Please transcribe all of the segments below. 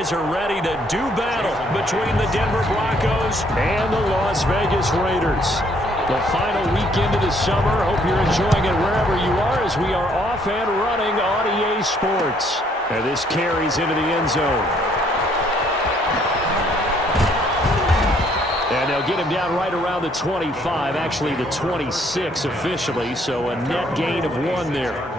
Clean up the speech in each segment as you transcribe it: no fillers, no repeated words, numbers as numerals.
guys are ready to do battle between the Denver Broncos and the Las Vegas Raiders. The final weekend of the summer. Hope you're enjoying it wherever you are as we are off and running on EA Sports. And this carries into the end zone. And they'll get him down right around the 25, actually the 26 officially, so a net gain of 1 there.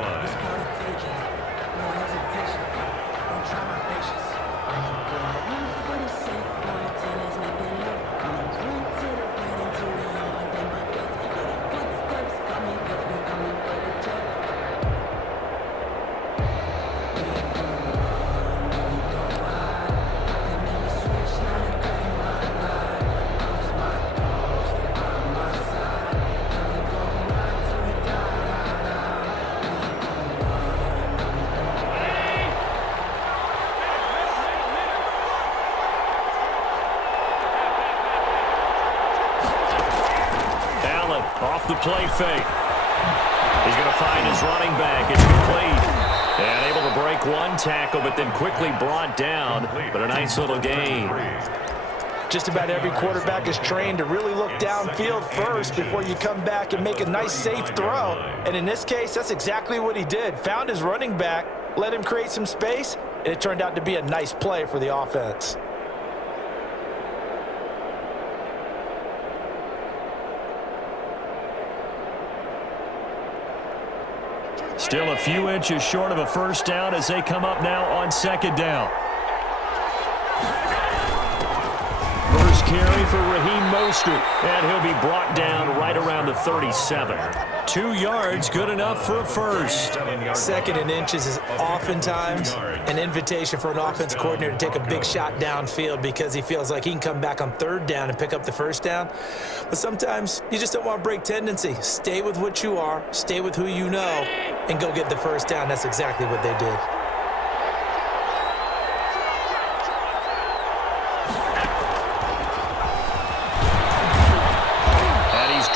Off the play fake. He's going to find his running back. It's complete. And able to break 1 tackle, but then quickly brought down. But a nice little gain. Just about every quarterback is trained to really look downfield first before you come back and make a nice, safe throw. And in this case, that's exactly what he did. Found his running back, let him create some space, and it turned out to be a nice play for the offense. Still a few inches short of a first down as they come up now on 2nd down. First carry for Raheem Mostert, and he'll be brought down right around the 37. 2 yards, good enough for a first. 2nd and inches is oftentimes an invitation for an offense coordinator to take a big shot downfield because he feels like he can come back on 3rd down and pick up the first down. But sometimes you just don't want to break tendency. Stay with what you are, stay with who you know, and go get the first down. That's exactly what they did.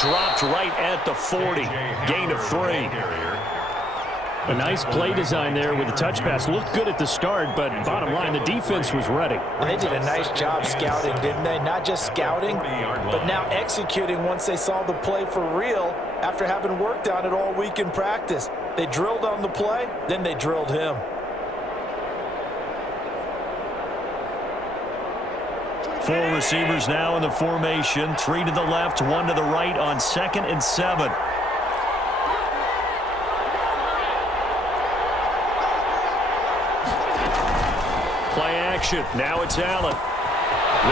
Dropped right at the 40. Gain of 3. A nice play design there with the touch pass. Looked good at the start, but bottom line, the defense was ready. They did a nice job scouting, didn't they? Not just scouting, but now executing once they saw the play for real after having worked on it all week in practice. They drilled on the play, then they drilled him. 4 receivers now in the formation. 3 to the left, 1 to the right on 2nd and 7. Play action. Now it's Allen.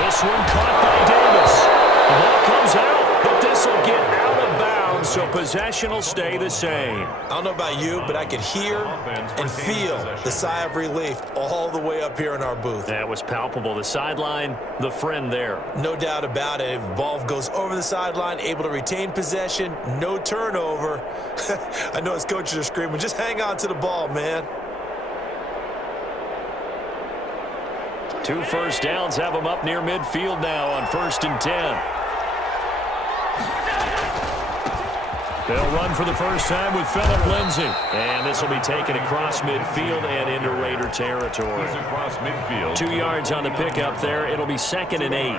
This one caught by Davis. The ball comes out, but this will get out of bounds, so possession will stay the same. I don't know about you, but I could hear and feel the sigh of relief all the way up here in our booth. That was palpable. The sideline, the friend there. No doubt about it. If the ball goes over the sideline, able to retain possession, no turnover. I know his coaches are screaming, just hang on to the ball, man. 2 first downs have them up near midfield now on 1st and 10. They'll run for the first time with Phillip Lindsay. And this will be taken across midfield and into Raider territory. 2 yards on the pickup there. It'll be 2nd and 8.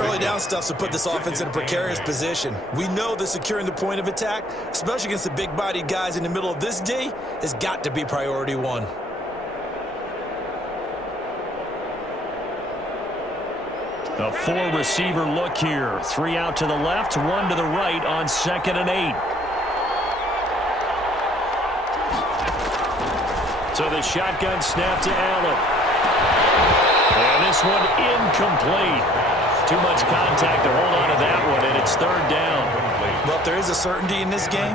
Early down stuff's to put this offense in a precarious position. We know that securing the point of attack, especially against the big-bodied guys in the middle of this D, has got to be priority 1. A 4-receiver look here. 3 out to the left, 1 to the right on 2nd and 8. So the shotgun snap to Allen. And this one incomplete. Too much contact to hold on to that one, and it's 3rd down. Well, if there is a certainty in this game,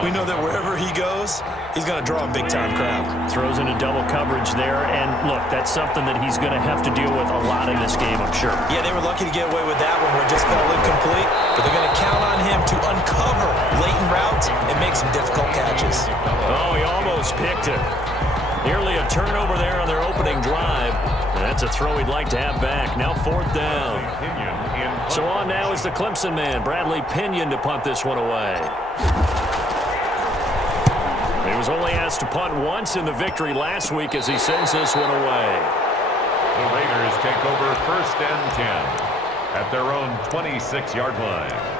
we know that wherever he goes, he's going to draw a big-time crowd. Throws into double coverage there, and look, that's something that he's going to have to deal with a lot in this game, I'm sure. Yeah, they were lucky to get away with that one where it just fell incomplete, but they're going to count on him to uncover latent routes and make some difficult catches. Oh, he almost picked it. Nearly a turnover there on their opening drive. And that's a throw he'd like to have back. Now 4th down. So on now is the Clemson man, Bradley Pinion, to punt this one away. He was only asked to punt once in the victory last week as he sends this one away. The Raiders take over 1st and 10 at their own 26-yard line.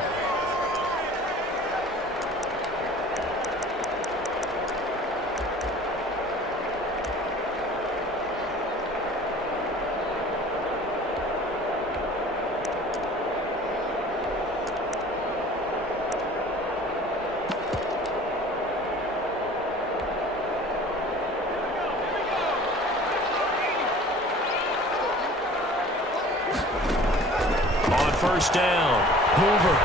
First down. Hoover.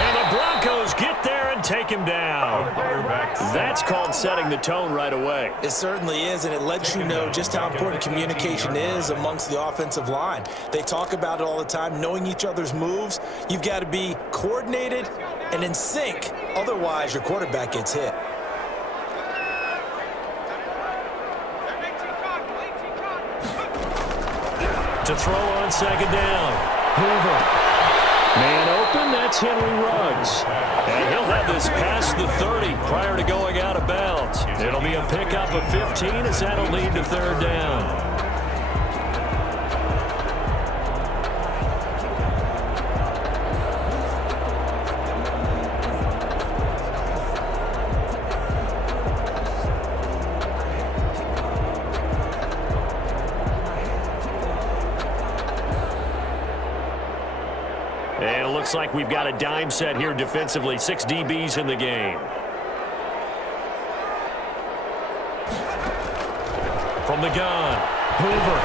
And the Broncos get there and take him down. That's called setting the tone right away. It certainly is, and it lets you know just how important communication is amongst the offensive line. They talk about it all the time, knowing each other's moves. You've got to be coordinated and in sync. Otherwise, your quarterback gets hit. To throw on second down. Hoover. Man open, that's Henry Ruggs. And he'll have this past the 30 prior to going out of bounds. It'll be a pickup of 15 as that'll lead to third down. And it looks like we've got a dime set here defensively. 6 DBs in the game. From the gun, Hoover.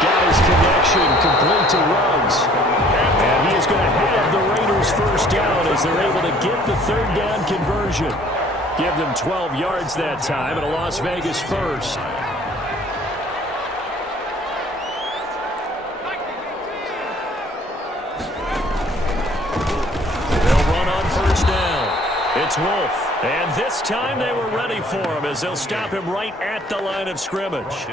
Got his connection, complete to Ruggs. And he is going to have the Raiders first down as they're able to get the third down conversion. Give them 12 yards that time and a Las Vegas first. It's Wolf, and this time they were ready for him as they'll stop him right at the line of scrimmage.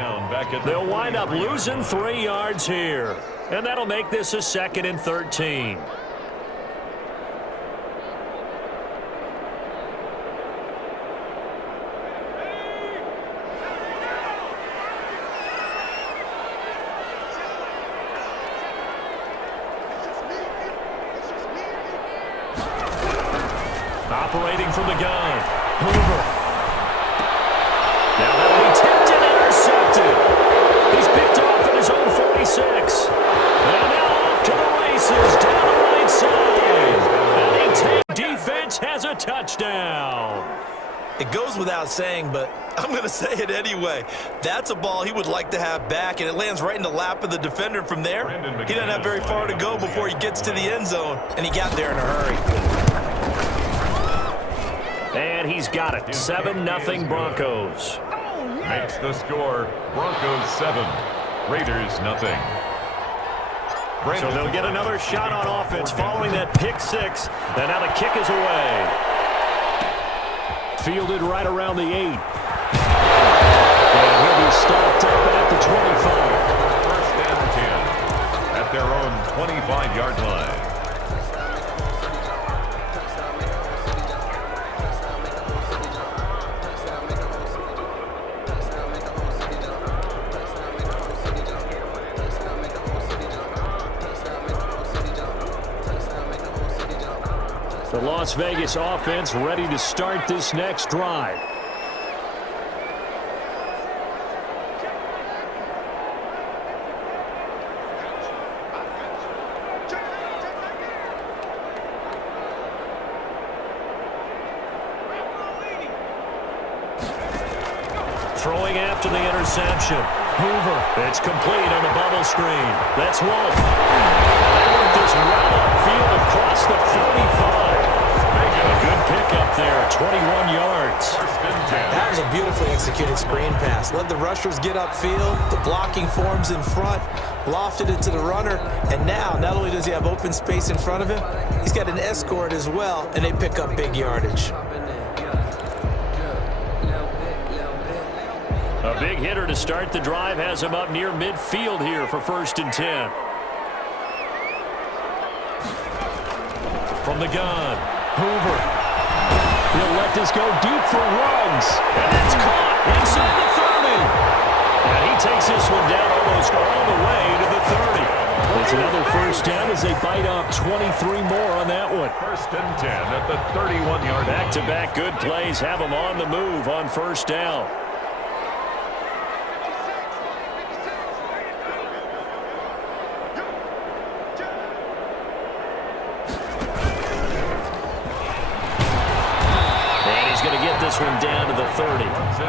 They'll wind up losing 3 yards here, and that'll make this a 2nd and 13. Operating from the gun, Hoover. Now that'll be tipped and intercepted. He's picked off at his own 46. And now off to the races down the right side. And the defense has a touchdown. It goes without saying, but I'm going to say it anyway. That's a ball he would like to have back, and it lands right in the lap of the defender from there. He doesn't have very far to go before he gets to the end zone, and he got there in a hurry. And he's got it. 7-0 Broncos. Makes the score Broncos 7, Raiders nothing. So they'll get another shot on offense following that pick 6. And now the kick is away. Fielded right around the 8. And he'll be stopped up at the 25. 1st and 10 at their own 25-yard line. The Las Vegas offense ready to start this next drive. Throwing after the interception. Hoover. It's complete on the bubble screen. That's Wolf. They work this route upfield across the 45. A good pickup there, 21 yards. That was a beautifully executed screen pass. Let the rushers get upfield. The blocking forms in front. Lofted it to the runner. And now, not only does he have open space in front of him, he's got an escort as well, and they pick up big yardage. A big hitter to start the drive has him up near midfield here for 1st and 10. From the gun, Hoover. He'll let this go deep for Ruggs. And it's caught inside the 30. And he takes this one down almost all the way to the 30. It's another first down as they bite off 23 more on that one. First and 10 at the 31-yard line. Back-to-back good plays have them on the move on first down. This one down to the 30.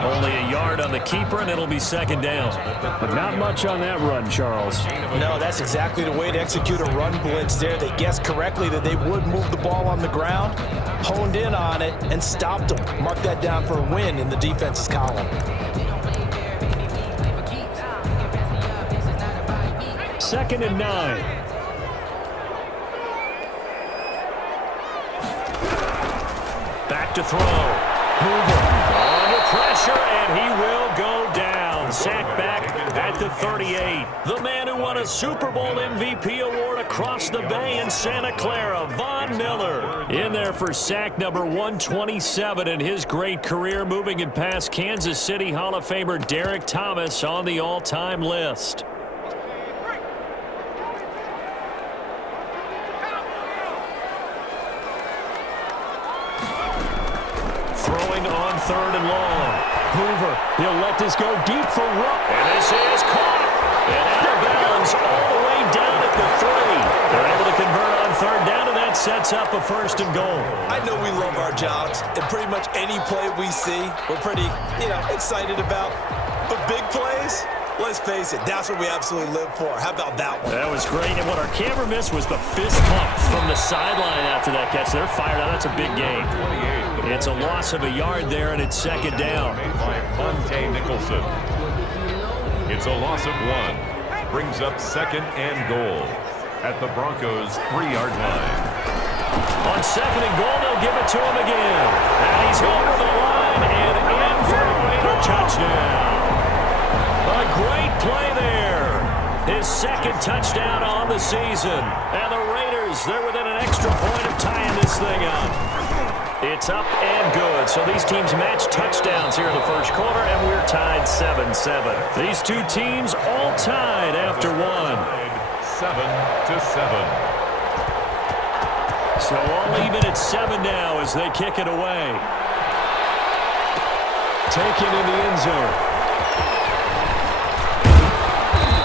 Only a yard on the keeper, and it'll be second down. But not much on that run, Charles. No, that's exactly the way to execute a run blitz there. They guessed correctly that they would move the ball on the ground, honed in on it, and stopped them. Mark that down for a win in the defense's column. Second and 9. Back to throw. Hoover under pressure, and he will go down. Sacked back at the 38. The man who won a Super Bowl MVP award across the bay in Santa Clara, Von Miller, in there for sack number 127 in his great career, moving it past Kansas City Hall of Famer Derek Thomas on the all-time list. Third and long. Hoover, he'll let this go deep for Rupp. And this is caught. And out of bounds all the way down at the 3. They're able to convert on third down, and that sets up a first and goal. I know we love our jobs, and pretty much any play we see, we're pretty, excited about. But big plays, let's face it, that's what we absolutely live for. How about that one? That was great, and what our camera missed was the fist pump from the sideline after that catch. They're fired out. That's a big game. It's a loss of a yard there, and it's second down. By Monte Nicholson. It's a loss of 1. Brings up second and goal at the Broncos' 3-yard line. On second and goal, they'll give it to him again. And he's over the line and in for a Raider touchdown. A great play there. His second touchdown on the season. And the Raiders, they're within an extra point of tying this thing up. It's up and good. So these teams match touchdowns here in the first quarter, and we're tied 7-7. These two teams all tied after one. 7-7. So all even at 7 now as they kick it away. Taken in the end zone.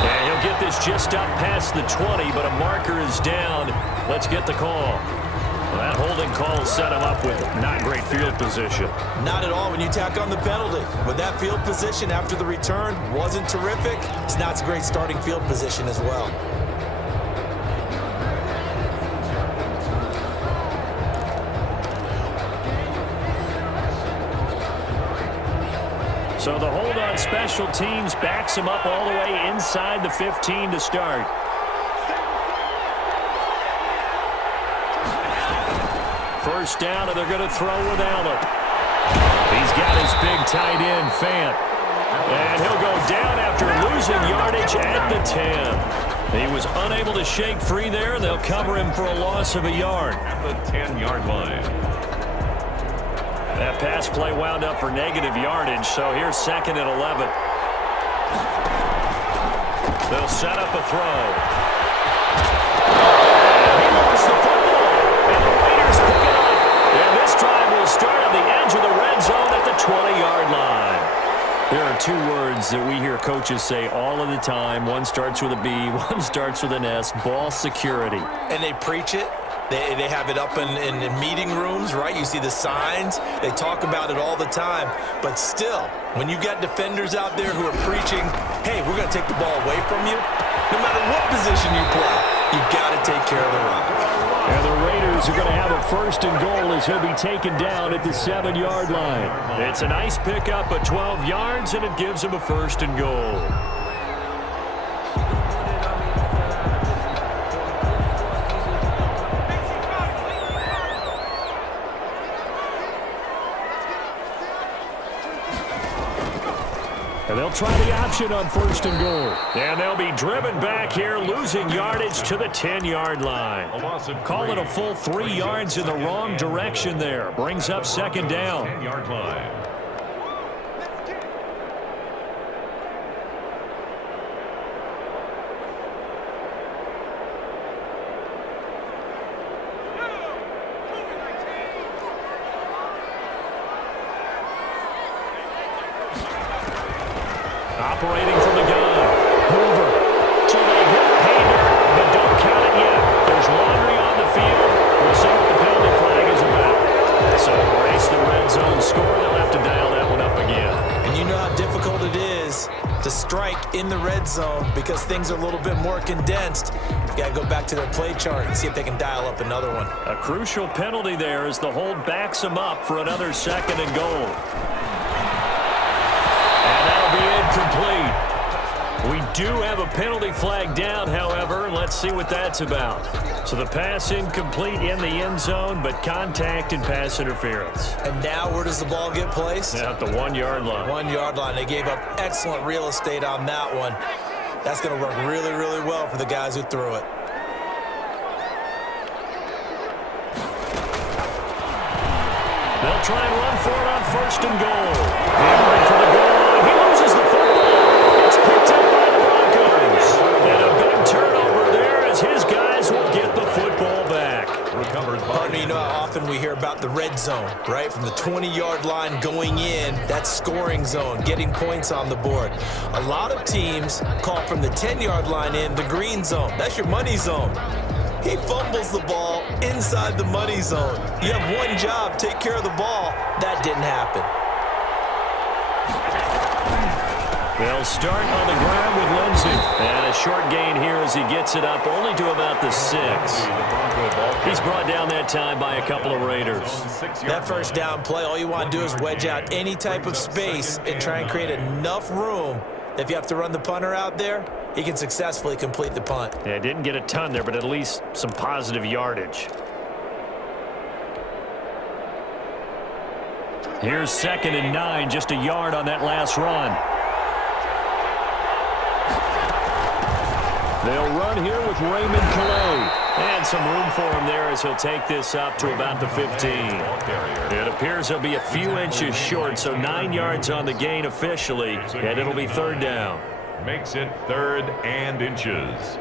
And he'll get this just up past the 20, but a marker is down. Let's get the call. Well, that holding call set him up with not great field position. Not at all when you tack on the penalty. But that field position after the return wasn't terrific. It's not a great starting field position as well. So the hold on special teams backs him up all the way inside the 15 to start. First down, and they're going to throw with Allen. He's got his big tight end, Fant. And he'll go down after losing yardage at the 10. He was unable to shake free there, and they'll cover him for a loss of a yard. At the 10-yard line. That pass play wound up for negative yardage, so here's second and 11. They'll set up a throw. And he lost the football, and the Raiders pick it up. And this drive will start on the edge of the red zone at the 20-yard line. There are two words that we hear coaches say all of the time. One starts with a B, one starts with an S, ball security. And they preach it. They have it up in meeting rooms, right? You see the signs. They talk about it all the time. But still, when you've got defenders out there who are preaching, hey, we're going to take the ball away from you, no matter what position you play, you've got to take care of the rock. And the Raiders are going to have a first and goal as he'll be taken down at the 7-yard line. It's a nice pickup of 12 yards, and it gives him a first and goal. And they'll try the option on first and goal. And they'll be driven back here, losing yardage to the 10-yard line. Call it a full 3 yards in the wrong direction there. Brings up second down. 10-yard line. Operating from the gun. Hoover. So they hit pay dirt, but don't count it yet. There's laundry on the field. We'll see what the penalty flag is about. So erase the red zone score. They'll have to dial that one up again. And you know how difficult it is to strike in the red zone because things are a little bit more condensed. You got to go back to their play chart and see if they can dial up another one. A crucial penalty there as the hold backs them up for another 2nd and goal. And that'll be incomplete. We do have a penalty flag down, however. Let's see what that's about. So the pass incomplete in the end zone, but contact and pass interference. And now where does the ball get placed? At the 1-yard line. 1-yard line. They gave up excellent real estate on that one. That's going to work really, really well for the guys who threw it. They'll try and run for it on 1st and goal. Hammering for the goal line. He loses the football. It's picked up by the Broncos. And a big turnover there as his guys will get the football back. Recovered by Partner, you know how often we hear about the red zone, right? From the 20-yard line going in, that scoring zone, getting points on the board. A lot of teams call from the 10-yard line in the green zone. That's your money zone. He fumbles the ball inside the money zone. You have one job, take care of the ball. That didn't happen. They'll start on the ground with Lindsey. And a short gain here as he gets it up only to about the 6. He's brought down that time by a couple of Raiders. That first down play, all you want to do is wedge out any type of space and try and create enough room. If you have to run the punter out there, he can successfully complete the punt. Yeah, didn't get a ton there, but at least some positive yardage. Here's 2nd and 9, just a yard on that last run. They'll run here with Raymond Calais. And some room for him there as he'll take this up to about the 15. It appears he'll be a few inches short, so 9 yards on the gain officially, and it'll be 3rd down. makes it 3rd and inches.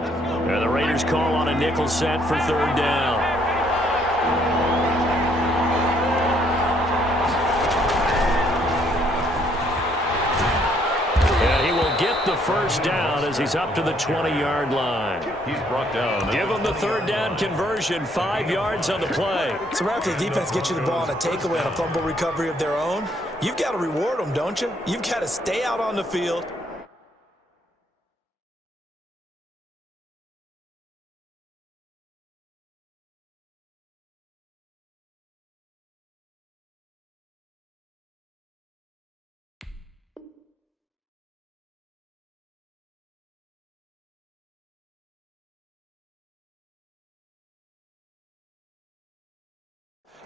And the Raiders call on a nickel set for 3rd down. Get the 1st down as he's up to the 20-yard line. He's brought down. Give him the 3rd down conversion, 5 yards on the play. So right after the defense gets you the ball on a takeaway on a fumble recovery of their own, you've got to reward them, don't you? You've got to stay out on the field.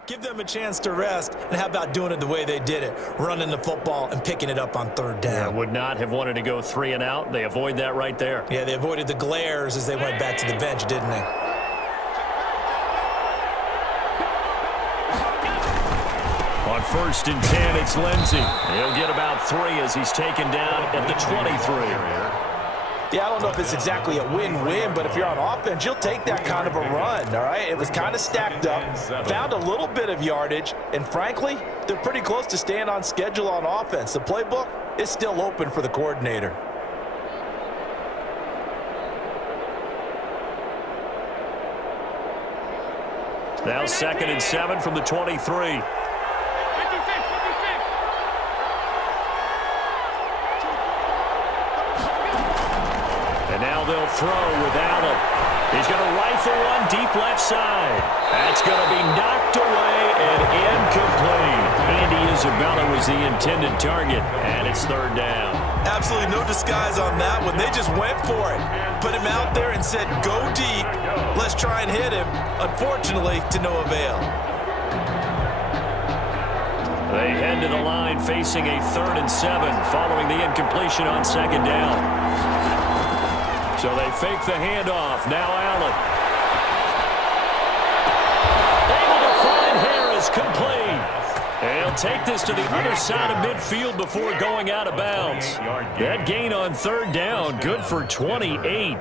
Give them a chance to rest, and how about doing it the way they did it, running the football and picking it up on 3rd down. Yeah, would not have wanted to go 3 and out. They avoid that right there. Yeah, they avoided the glares as they went back to the bench, didn't they? On 1st and 10, it's Lindsey. He'll get about 3 as he's taken down at the 23. Yeah, I don't know if it's exactly a win-win, but if you're on offense, you'll take that kind of a run, all right? It was kind of stacked up, found a little bit of yardage, and frankly, they're pretty close to staying on schedule on offense. The playbook is still open for the coordinator. Now 2nd and 7 from the 23. Now they'll throw with Allen. He's going to rifle one deep left side. That's going to be knocked away and incomplete. Andy Isabella was the intended target, and it's 3rd down. Absolutely no disguise on that one. They just went for it. Put him out there and said, go deep. Let's try and hit him. Unfortunately, to no avail. They head to the line facing a 3rd and 7 following the incompletion on 2nd down. So they fake the handoff. Now Allen. Able to find Harris, complete. And he'll take this to the other side of midfield before going out of bounds. That gain on 3rd down, good for 28.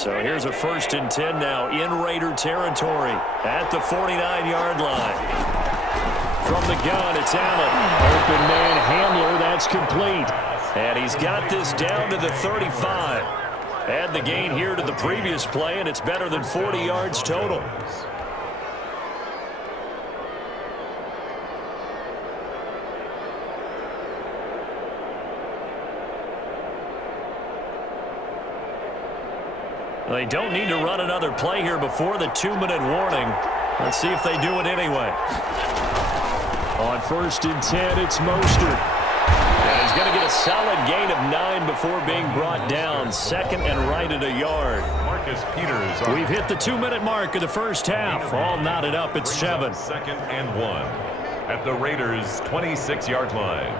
So here's a 1st and 10 now in Raider territory at the 49-yard line. From the gun, it's Allen. Open man handler, that's complete. And he's got this down to the 35. Add the gain here to the previous play, and it's better than 40 yards total. They don't need to run another play here before the 2-minute warning. Let's see if they do it anyway. On 1st and 10, it's Mostert. And he's going to get a solid gain of 9 before being brought down. 2nd and right at a yard. Marcus Peters. We've hit the 2-minute mark of the first half. All knotted up at 7. 2nd and 1 at the Raiders' 26-yard line.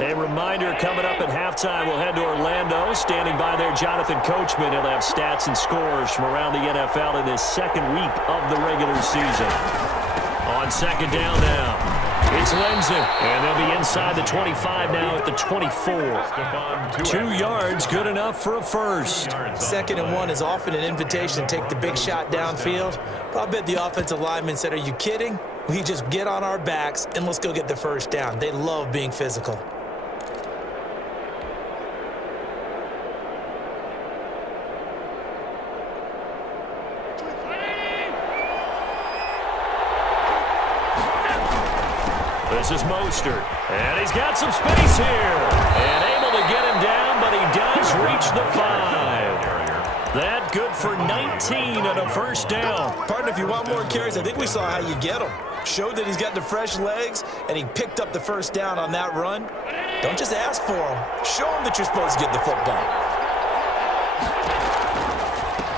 A reminder coming up at halftime, we'll head to Orlando. Standing by there, Jonathan Coachman. He'll have stats and scores from around the NFL in this 2nd week of the regular season. On 2nd down now, it's Lindsey. And they'll be inside the 25 now at the 24. 2 yards, good enough for a first. 2nd and 1 is often an invitation to take the big shot downfield. But I bet the offensive lineman said, are you kidding? We just get on our backs and let's go get the first down. They love being physical. This is Mostert, and he's got some space here, and able to get him down, but he does reach the 5. That good for 19 and a first down. Partner, if you want more carries, I think we saw how you get him. Showed that he's got the fresh legs, and he picked up the first down on that run. Don't just ask for him. Show him that you're supposed to get the football.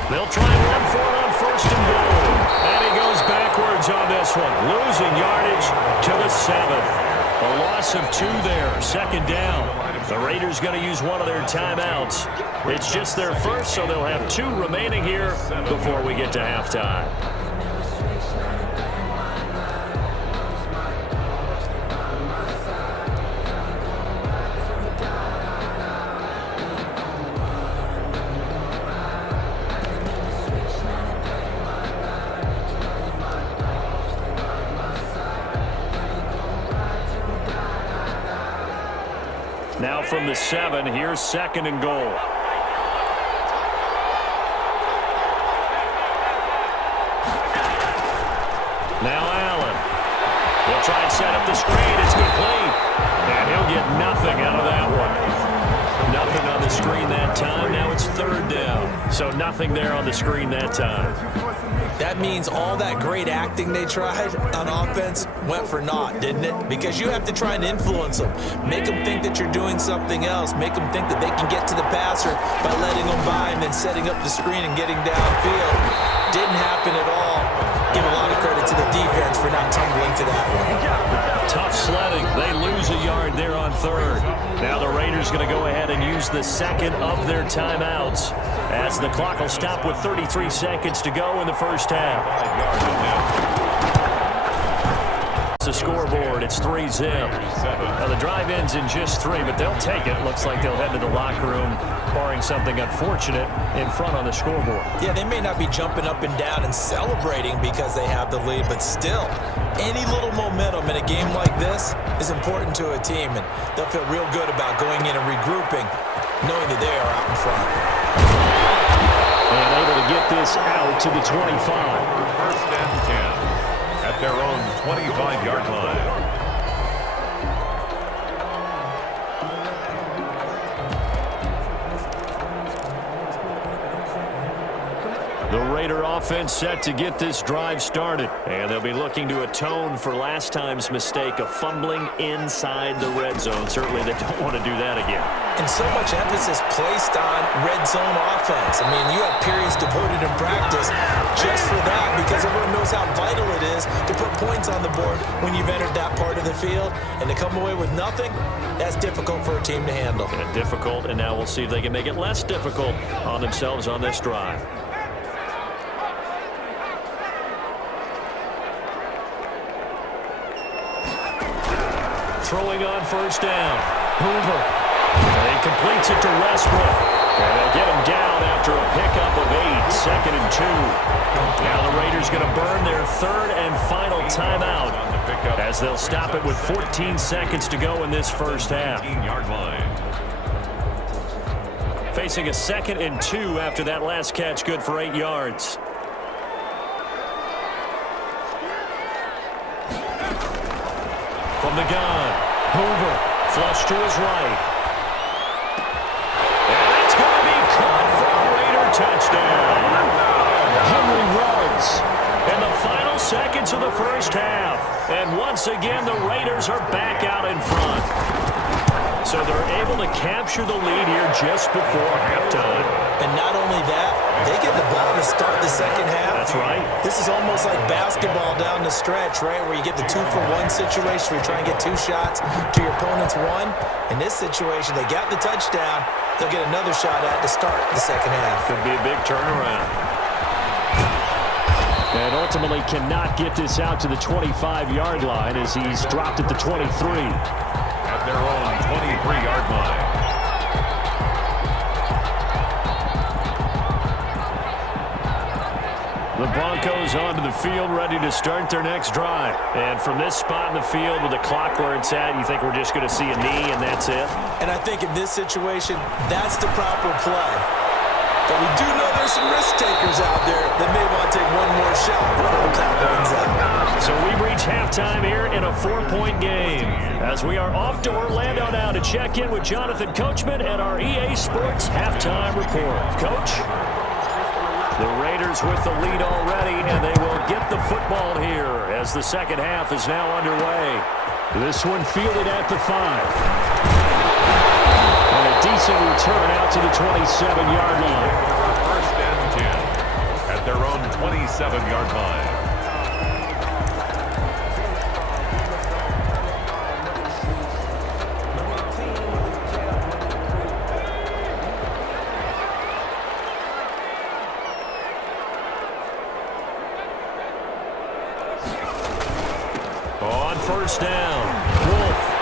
They'll try and run for it on 1st and goal. And he goes backwards on this one, losing yardage to the 7. A loss of 2 there, 2nd down. The Raiders going to use one of their timeouts. It's just their first, so they'll have 2 remaining here before we get to halftime. Now from the 7, here's 2nd and goal. Now Allen. He'll try and set up the screen. It's complete. And he'll get nothing out of that one. Nothing on the screen that time. Now it's 3rd down. So nothing there on the screen that time. That means all that great acting they tried on offense went for naught, didn't it? Because you have to try and influence them. Make them think that you're doing something else. Make them think that they can get to the passer by letting them by and then setting up the screen and getting downfield. Didn't happen at all. Give a lot of credit to the defense for not tumbling to that one. Tough sledding. They lose a yard there on 3rd. Now the Raiders going to go ahead and use the 2nd of their timeouts as the clock will stop with 33 seconds to go in the first half. The scoreboard, it's 3-0. Now the drive ends in just 3, but they'll take it. Looks like they'll head to the locker room, barring something unfortunate in front on the scoreboard. Yeah, they may not be jumping up and down and celebrating because they have the lead, but still, any little momentum in a game like this is important to a team, and they'll feel real good about going in and regrouping, knowing that they are out in front. And able to get this out to the 25. 1st and 10. At their own 25-yard line. The Raider offense set to get this drive started. And they'll be looking to atone for last time's mistake of fumbling inside the red zone. Certainly they don't want to do that again. And so much emphasis placed on red zone offense. I mean, you have periods devoted in practice just for that because everyone knows how vital it is to put points on the board when you've entered that part of the field. And to come away with nothing, that's difficult for a team to handle. And difficult, and now we'll see if they can make it less difficult on themselves on this drive. Throwing on 1st down. Hoover. And he completes it to Westbrook. And they'll get him down after a pickup of 8, 2nd and 2. Now the Raiders going to burn their third and final timeout as they'll stop it with 14 seconds to go in this first half. 15-yard line. Facing a 2nd and 2 after that last catch, good for 8 yards. From the gun, Hoover, flush to his right. And it's going to be caught for a Raider touchdown. Henry runs in the final seconds of the first half. And once again, the Raiders are back out in front. So they're able to capture the lead here just before halftime. And not only that, they get the ball to start the second half. That's right. This is almost like basketball down the stretch, right, where you get the 2-for-1 situation where you try and get 2 shots to your opponent's 1. In this situation, they got the touchdown. They'll get another shot at to start the second half. Could be a big turnaround. And ultimately cannot get this out to the 25-yard line as he's dropped at the 23. At their own 23-yard line. The Broncos onto the field, ready to start their next drive. And from this spot in the field with the clock where it's at, you think we're just going to see a knee and that's it? And I think in this situation, that's the proper play. But we do know there's some risk takers out there that may want to take one more shot before the clock runs out. So we've reached halftime here in a 4-point game as we are off to Orlando now to check in with Jonathan Coachman at our EA Sports Halftime Report. Coach? The Raiders with the lead already, and they will get the football here as the second half is now underway. This one fielded at the 5. And a decent return out to the 27-yard line. First and 10 at their own 27-yard line. On first down, Wolf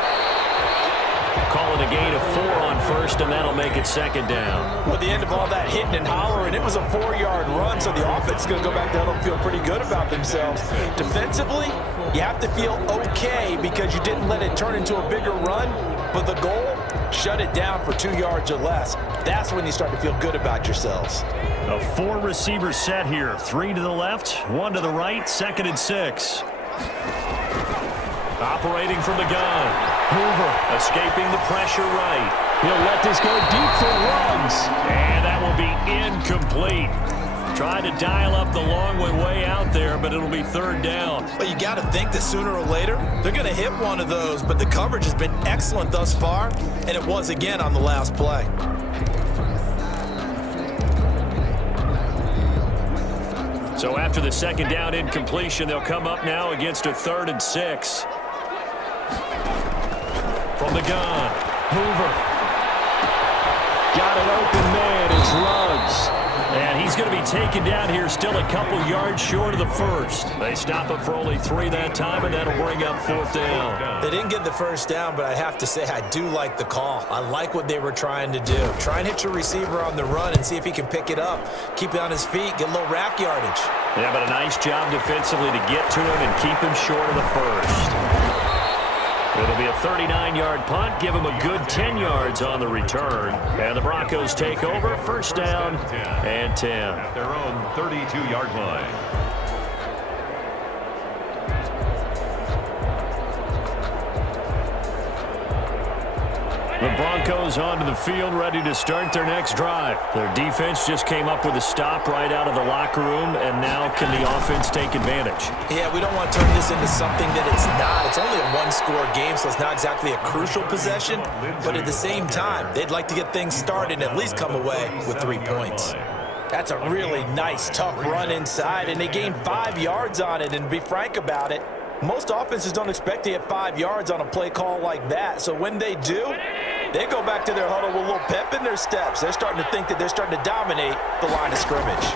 calling a gain of 4 on first, and that'll make it second down. Well, at the end of all that hitting and hollering, it was a 4-yard run, so the offense is going to go back down and feel pretty good about themselves. Defensively, you have to feel okay because you didn't let it turn into a bigger run, but the goal, shut it down for 2 yards or less. That's when you start to feel good about yourselves. A 4-receiver set here. 3 to the left, 1 to the right, 2nd and 6. Operating from the gun. Hoover escaping the pressure right. He'll let this go deep for runs. And that will be incomplete. Trying to dial up the long way out there, but it'll be third down. But you got to think that sooner or later, they're going to hit one of those. But the coverage has been excellent thus far, and it was again on the last play. So after the second down incompletion, they'll come up now against a 3rd and 6. From the gun, Hoover. Got an open man, it's Ruggs. And he's going to be taken down here still a couple yards short of the first. They stop him for only 3 that time, and that'll bring up 4th down. They didn't get the first down, but I have to say I do like the call. I like what they were trying to do. Try and hit your receiver on the run and see if he can pick it up. Keep it on his feet, get a little rack yardage. Yeah, but a nice job defensively to get to him and keep him short of the first. It'll be a 39-yard punt, give him a good 10 yards on the return. And the Broncos take over, first down and 10. At their own 32-yard line. The Broncos onto the field, ready to start their next drive. Their defense just came up with a stop right out of the locker room, and now can the offense take advantage? Yeah, we don't want to turn this into something that it's not. It's only a 1-score game, so it's not exactly a crucial possession. But at the same time, they'd like to get things started and at least come away with 3 points. That's a really nice, tough run inside, and they gained 5 yards on it. And to be frank about it, most offenses don't expect to hit 5 yards on a play call like that. So when they do, they go back to their huddle with a little pep in their steps. They're starting to think that they're starting to dominate the line of scrimmage.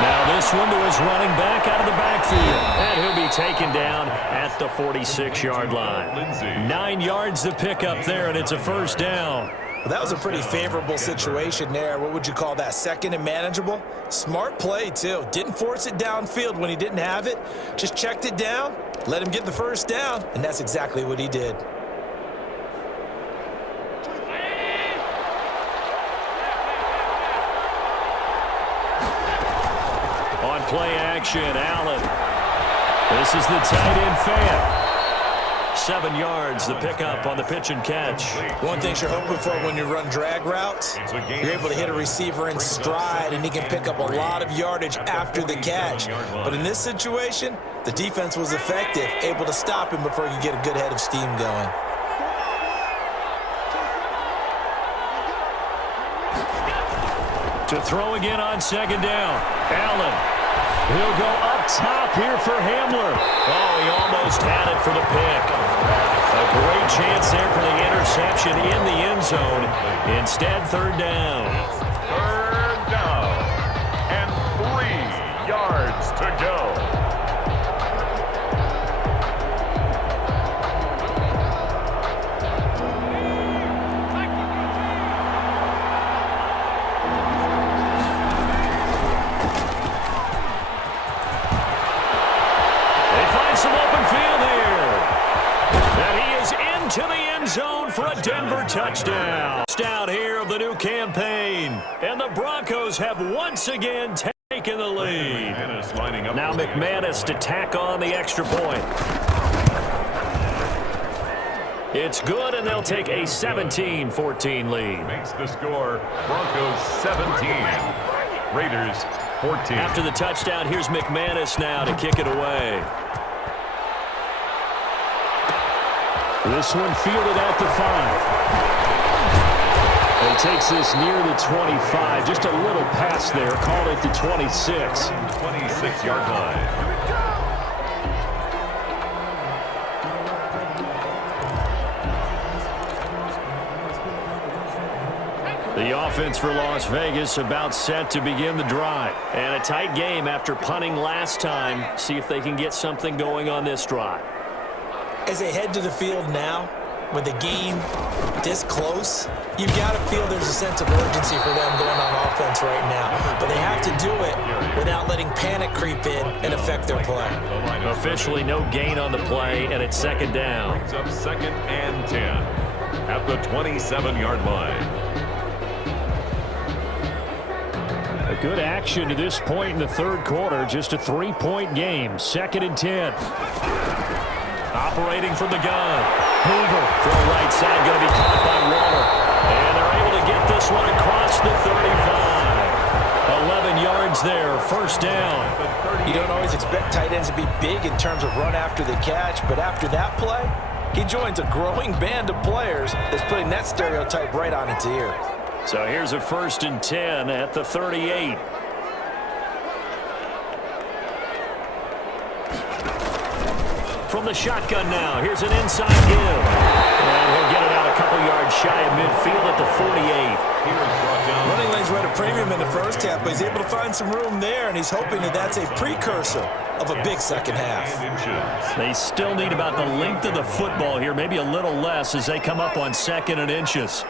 Now this one to his running back out of the backfield. And he'll be taken down at the 46-yard line. Lindsay. 9 yards to pick up there, and it's a first down. Well, that was a pretty favorable situation there. What would you call that? Second and manageable? Smart play, too. Didn't force it downfield when he didn't have it. Just checked it down, let him get the first down, and that's exactly what he did. On play action, Allen. This is the tight end fan. 7 yards, the pickup on the pitch and catch. One thing you're hoping for when you run drag routes, you're able to hit a receiver in stride, and he can pick up a lot of yardage after the catch. But in this situation, the defense was effective, able to stop him before he could get a good head of steam going. To throw again on second down. Allen. He'll go up top here for Hamler. Oh, he almost had it for the pick. A great chance there for the interception in the end zone. Instead, third down. Third down. And 3 yards to go. Some open field here. And he is into the end zone for a Denver touchdown. Down here of the new campaign. And the Broncos have once again taken the lead. Now McManus to tack on the extra point. It's good, and they'll take a 17-14 lead. Makes the score Broncos 17. Raiders 14. After the touchdown, here's McManus now to kick it away. This one fielded at the 5. He takes this near the 25. Just a little pass there. Called it the 26. 26-yard line. The offense for Las Vegas about set to begin the drive. And a tight game after punting last time. See if they can get something going on this drive. As they head to the field now, with the game this close, you've got to feel there's a sense of urgency for them going on offense right now. But they have to do it without letting panic creep in and affect their play. Officially no gain on the play, and it's second down. Brings up second and 10 at the 27-yard line. A good action to this point in the third quarter. Just a 3-point game. Second and 10. Operating from the gun. Hoover from the right side, going to be caught by Waller. And they're able to get this one across the 35. 11 yards there, first down. You don't always expect tight ends to be big in terms of run after the catch, but after that play, he joins a growing band of players that's putting that stereotype right on its ear. So here's a first and 10 at the 38. From the shotgun now, here's an inside give. And he'll get it out a couple yards shy of midfield at the 48. Running lanes were at a premium in the first half, but he's able to find some room there, and he's hoping that that's a precursor of a big second half. They still need about the length of the football here, maybe a little less as they come up on second and inches.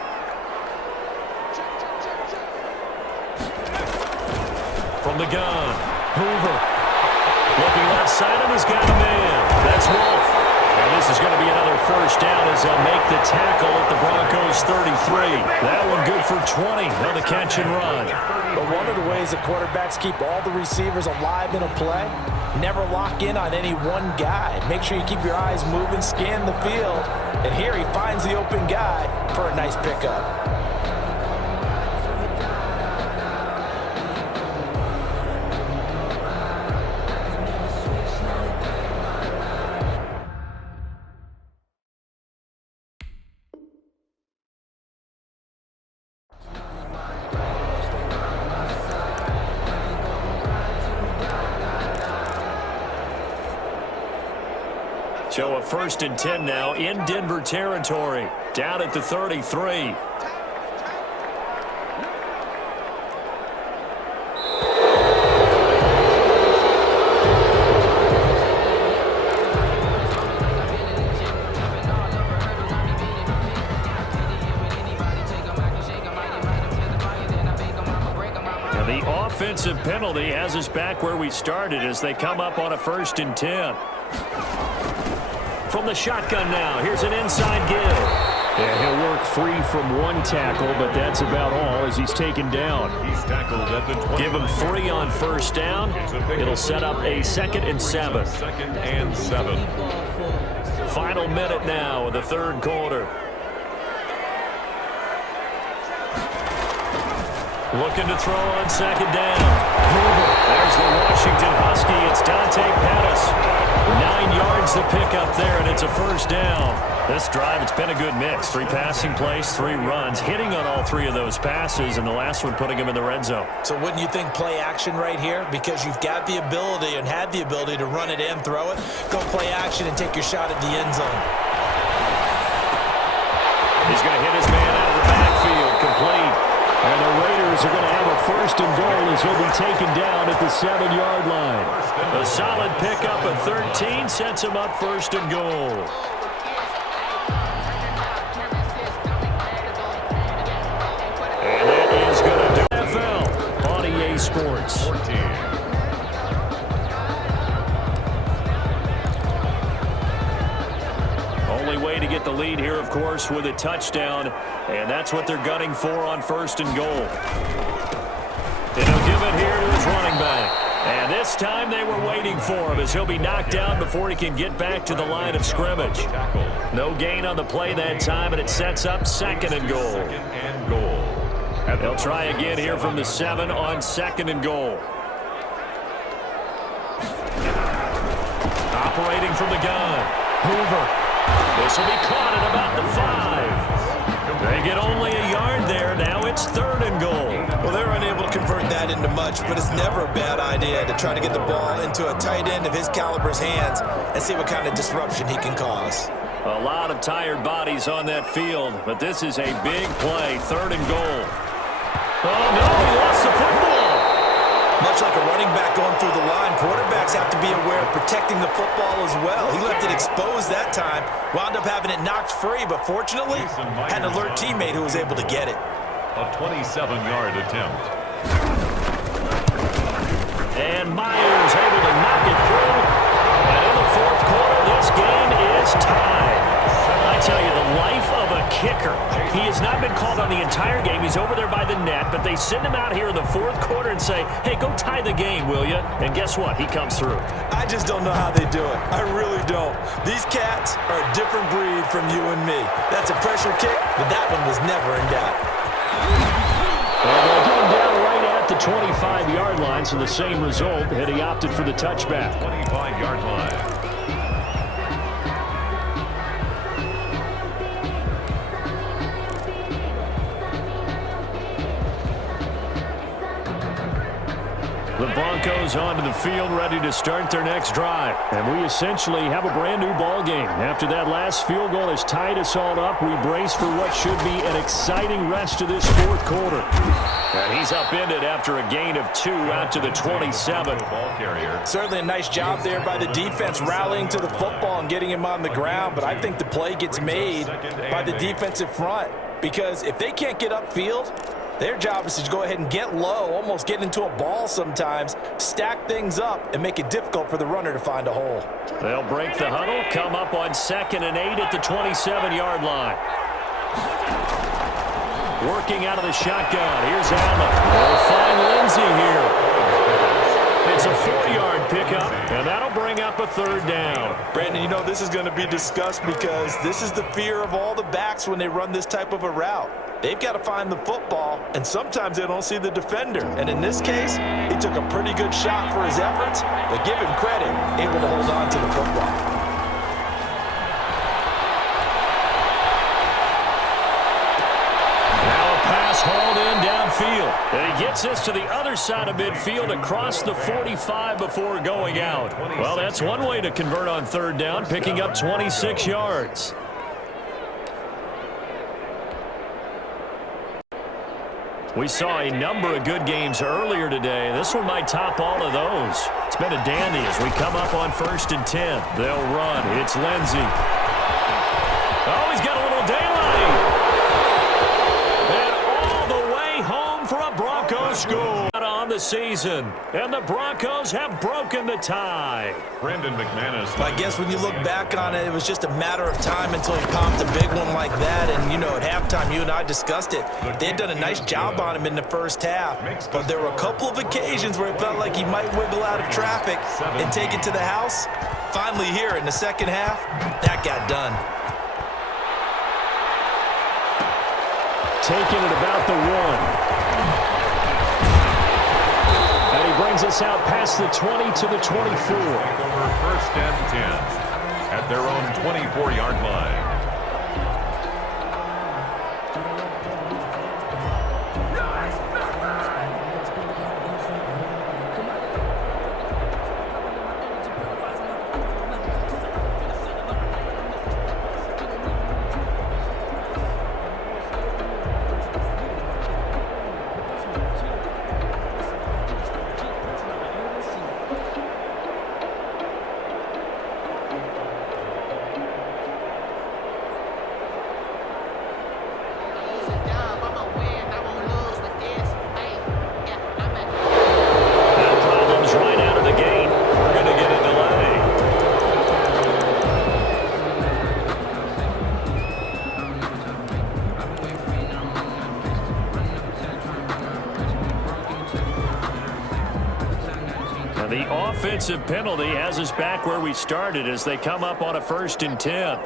From the gun, Hoover. Looking left side, and he's got a man. That's Wolf. And this is going to be another first down as they'll make the tackle at the Broncos 33. That one good for 20 on the catch and run. But one of the ways the quarterbacks keep all the receivers alive in a play, never lock in on any one guy. Make sure you keep your eyes moving, scan the field. And here he finds the open guy for a nice pickup. So a first and 10 now in Denver territory. Down at the 33. offensive penalty has us back where we started as they come up on a 1st and 10. From the shotgun now, here's an inside give. Yeah, he'll work free from one tackle, but that's about all as he's taken down. He's tackled at the 20. Give him 3 on 1st down. It'll set up a 2nd and 7. 2nd and 7. Final minute now of the 3rd quarter. Looking to throw on 2nd down. There's the Washington Husky. It's Dante Pettis. 9 yards to pick up there, and it's a 1st down. This drive, it's been a good mix. 3 passing plays, 3 runs, hitting on all 3 of those passes, and the last one putting him in the red zone. So wouldn't you think play action right here? Because you've got the ability and had the ability to run it in, throw it, go play action and take your shot at the end zone. He's going to hit his man out of the backfield, complete. And the Raiders are going to have a 1st and goal as he'll be taken down at the 7-yard line. A solid pickup of 13 sets him up 1st and goal. And that is going to do NFL on EA Sports. 14. Only way to get the lead here, of course, with a touchdown, and that's what they're gunning for on 1st and goal. And he'll give it here to his running back. And this time they were waiting for him as he'll be knocked down before he can get back to the line of scrimmage. No gain on the play that time, and it sets up 2nd and goal. 2nd and goal. They'll try again here from the 7 on 2nd and goal. Operating from the gun. Hoover. This will be caught at about the 5. They get only a yard there. Now it's 3rd and goal. Well, they're unable to convert that into much, but it's never a bad idea to try to get the ball into a tight end of his caliber's hands and see what kind of disruption he can cause. A lot of tired bodies on that field, but this is a big play. 3rd and goal. Oh, no, he lost the football. Much like a running back going through the line, quarterbacks have to be aware of protecting the football as well. He left it exposed that time, wound up having it knocked free, but fortunately had an alert teammate who was able to get it. A 27-yard attempt. And Myers able to knock it through. And in the 4th quarter, this game is tied. I tell you, the life of a kicker. He has not been called on the entire game. He's over there by the net, but they send him out here in the 4th quarter and say, hey, go tie the game, will you? And guess what? He comes through. I just don't know how they do it. I really don't. These cats are a different breed from you and me. That's a pressure kick, but that one was never in doubt. And they'll get him down right at the 25-yard line, so the same result, had he opted for the touchback. 25-yard line. The Broncos onto the field, ready to start their next drive. And we essentially have a brand-new ball game. After that last field goal has tied us all up, we brace for what should be an exciting rest of this 4th quarter. And he's upended after a gain of 2 out to the 27. Ball carrier. Certainly a nice job there by the defense rallying to the football and getting him on the ground, but I think the play gets made by the defensive front because if they can't get upfield, their job is to go ahead and get low, almost get into a ball sometimes, stack things up, and make it difficult for the runner to find a hole. They'll break the huddle, come up on 2nd and 8 at the 27-yard line. Working out of the shotgun. Here's Allen. They'll find Lindsey here. It's a 4-yard pickup, and that'll bring up a 3rd down. Brandon, you know this is going to be discussed because this is the fear of all the backs when they run this type of a route. They've got to find the football, and sometimes they don't see the defender. And in this case, he took a pretty good shot for his efforts, but give him credit, able to hold on to the football. Now a pass hauled in downfield. And he gets this to the other side of midfield across the 45 before going out. Well, that's one way to convert on 3rd down, picking up 26 yards. We saw a number of good games earlier today. This one might top all of those. It's been a dandy as we come up on 1st and 10. They'll run. It's Lindsey. Oh, he's got a little daylight. And all the way home for a Broncos score. On on the season, and the Broncos have broken the tie. Brandon McManus. I guess when you look back on it, it was just a matter of time until he popped a big one like that. And, you know, at halftime, you and I discussed it. They had done a nice job on him in the first half. But there were a couple of occasions where it felt like he might wiggle out of traffic and take it to the house. Finally here in the second half, that got done. Taking it about the 1. And he brings us out past the 20 to the 24. Over first and 10 at their own 24-yard line. The offensive penalty has us back where we started as they come up on a 1st and 10.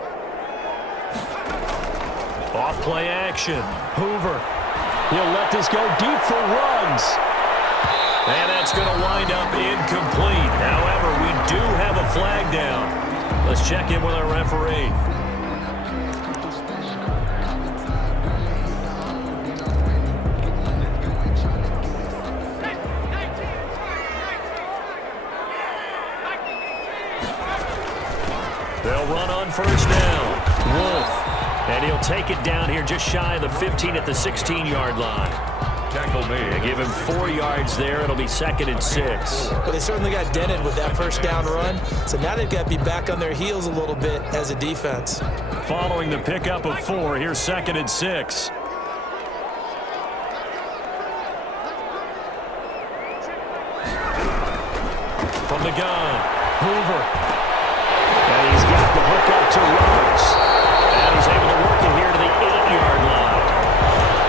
Off play action. Hoover. He'll let this go deep for runs. And that's going to wind up incomplete. However, we do have a flag down. Let's check in with our referee. They'll run on 1st down. Wolf. And he'll take it down here just shy of the 15 at the 16-yard line. Tackle made. They give him 4 yards there. It'll be 2nd and 6. But they certainly got dented with that 1st down run. So now they've got to be back on their heels a little bit as a defense. Following the pickup of 4, here's 2nd and 6. From the gun, Hoover. And he's got the hook up to Rhodes. And he's able to work it here to the 8-yard line.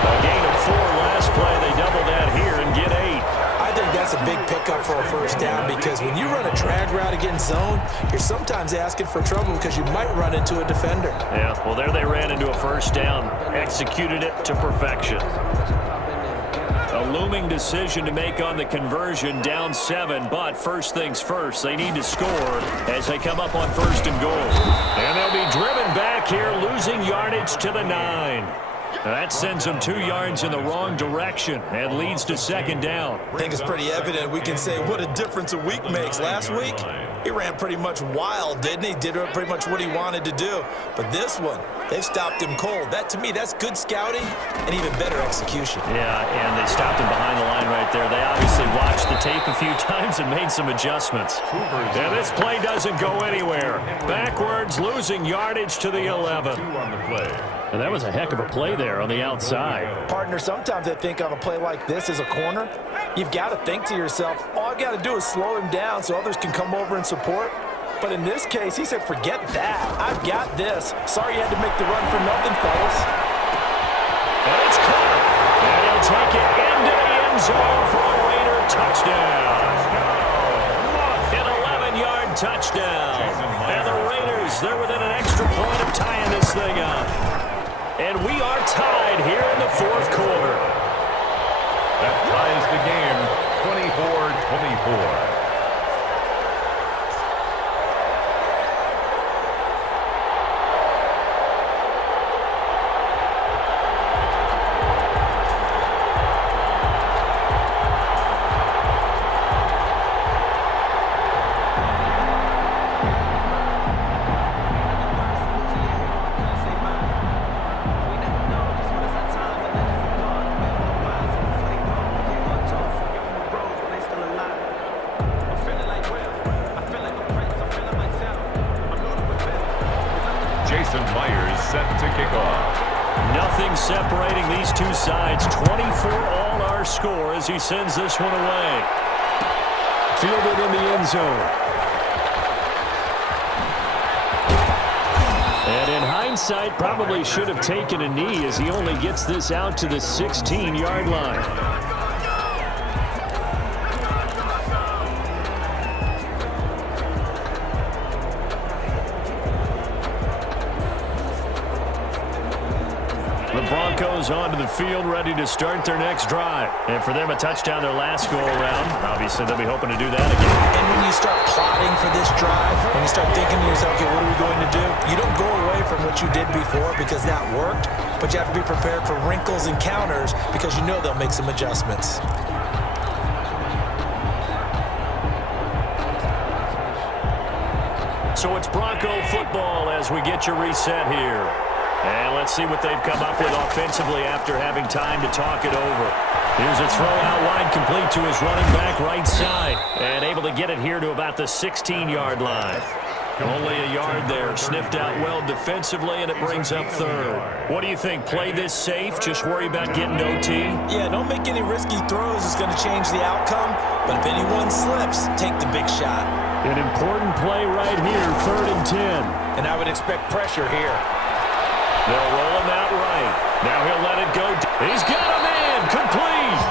A gain of 4 last play. They double that here and get 8. I think that's a big pickup for a 1st down because when you run a drag route against zone, you're sometimes asking for trouble because you might run into a defender. Yeah, well, there they ran into a 1st down. Executed it to perfection. A looming decision to make on the conversion, down 7, but first things first, they need to score as they come up on 1st and goal. And they'll be driven back here, losing yardage to the 9. That sends them 2 yards in the wrong direction and leads to 2nd down. I think it's pretty evident. We can say what a difference a week makes. Last week, he ran pretty much wild, didn't he? Did pretty much what he wanted to do. But this one, they've stopped him cold. That, to me, that's good scouting and even better execution. Yeah, and they stopped him behind the line right there. They obviously watched the tape a few times and made some adjustments. And this play doesn't go anywhere. Backwards, losing yardage to the 11. On the play. And that was a heck of a play there on the outside. Partner, sometimes I think on a play like this as a corner, you've got to think to yourself, all I've got to do is slow him down so others can come over and support. But in this case, he said, forget that. I've got this. Sorry you had to make the run for nothing, fellas. And it's caught. And he'll take it into the end zone for a Raider touchdown. An 11-yard touchdown. And the Raiders, they're within an extra point of tying this thing up. And we are tied here in the 4th quarter. That ties the game 24-24. Jason Myers set to kick off. Nothing separating these two sides. 24 all our score as he sends this one away. Fielded in the end zone. And in hindsight, probably should have taken a knee as he only gets this out to the 16-yard line. The Broncos onto the field, ready to start their next drive. And for them, a touchdown their last go-around. Obviously, they'll be hoping to do that again. And when you start plotting for this drive, when you start thinking to yourself, okay, what are we going to do? You don't go away from what you did before because that worked, but you have to be prepared for wrinkles and counters because you know they'll make some adjustments. So it's Bronco football as we get your reset here. And let's see what they've come up with offensively after having time to talk it over. Here's a throw out wide, complete to his running back right side. And able to get it here to about the 16-yard line. Only a yard there. Sniffed out well defensively, and it brings up third. What do you think? Play this safe? Just worry about getting OT? Yeah, don't make any risky throws. It's going to change the outcome. But if anyone slips, take the big shot. An important play right here, 3rd and 10. And I would expect pressure here. They'll roll him out right. Now he'll let it go. He's got him in. Complete.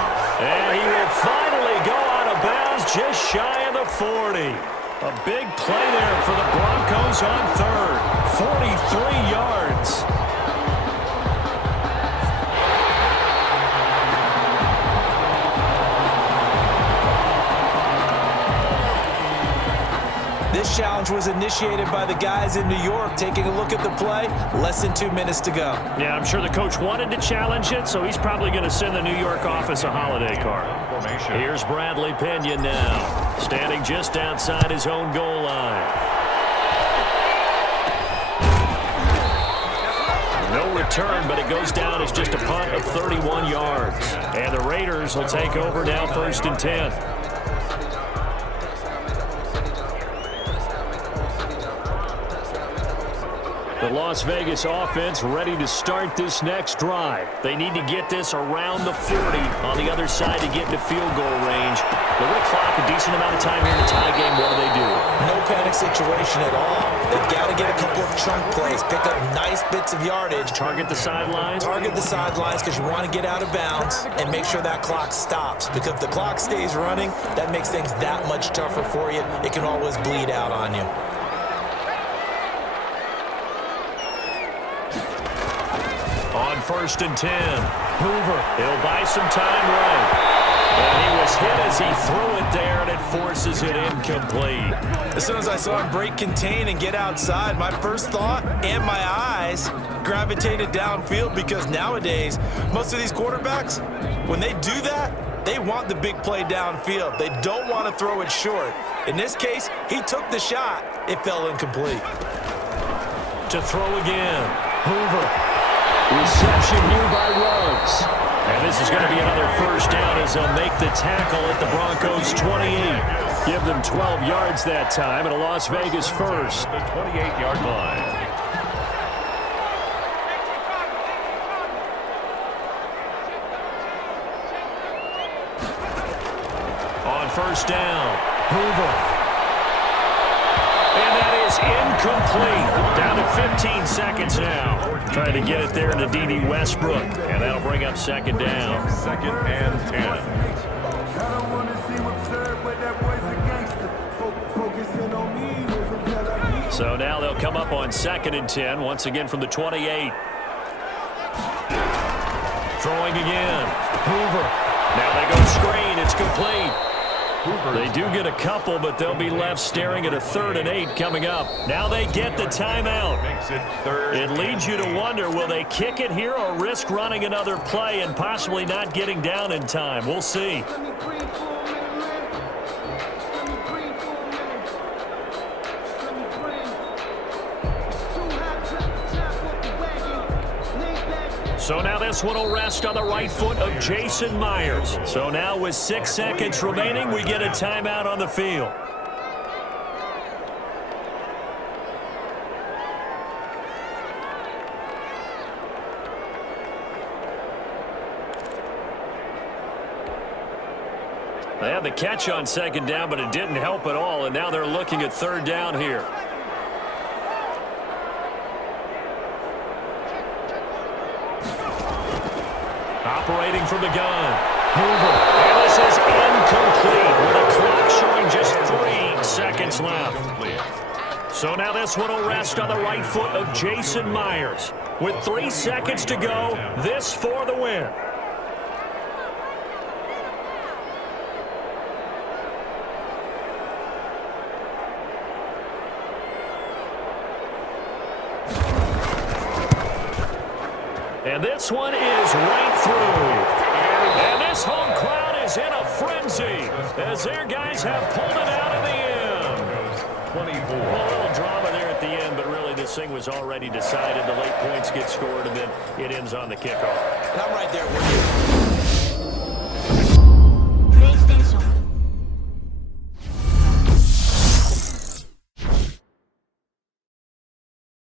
And he will finally go out of bounds just shy of the 40. A big play there for the Broncos on 3rd. 43 yards. This challenge was initiated by the guys in New York. Taking a look at the play, less than 2 minutes to go. Yeah, I'm sure the coach wanted to challenge it, so he's probably going to send the New York office a holiday card. Here's Bradley Pinion now, standing just outside his own goal line. No return, but it goes down as just a punt of 31 yards. And the Raiders will take over now, 1st and 10. The Las Vegas offense ready to start this next drive. They need to get this around the 40 on the other side to get into field goal range. They're going to clock a decent amount of time here in the tie game. What do they do? No panic situation at all. They've got to get a couple of chunk plays, pick up nice bits of yardage. Target the sidelines? Target the sidelines because you want to get out of bounds and make sure that clock stops. Because if the clock stays running, that makes things that much tougher for you. It can always bleed out on you. On 1st and 10, Hoover, he'll buy some time right. And he was hit as he threw it there, and it forces it incomplete. As soon as I saw him break contain and get outside, my first thought and my eyes gravitated downfield because nowadays, most of these quarterbacks, when they do that, they want the big play downfield. They don't want to throw it short. In this case, he took the shot. It fell incomplete. To throw again, Hoover. Reception here by Ruggs. And this is going to be another 1st down as they'll make the tackle at the Broncos' 28. Give them 12 yards that time and a Las Vegas 1st. The 28-yard line. On 1st down, Hoover. And that is incomplete. Down to 15 seconds now. Trying to get it there to D.D. Westbrook. And that'll bring up 2nd down. 2nd and 10. So now they'll come up on 2nd and 10. Once again from the 28. Throwing again. Hoover. Now they go screen. It's complete. They do get a couple, but they'll be left staring at a 3rd and 8 coming up. Now they get the timeout. Makes it 3rd. It leads you to wonder, will they kick it here or risk running another play and possibly not getting down in time? We'll see. So now this one will rest on the right foot of Jason Myers. So now with 6 seconds remaining, we get a timeout on the field. They had the catch on second down, but it didn't help at all, and now they're looking at third down here. Operating from the gun. Hoover. And this is incomplete with a clock showing just 3 seconds left. So now this one will rest on the right foot of Jason Myers. With 3 seconds to go, this for the win. And this one is right through. And this home crowd is in a frenzy as their guys have pulled it out in the end. 24. Well, a little drama there at the end, but really this thing was already decided. The late points get scored, and then it ends on the kickoff. And I'm right there with you.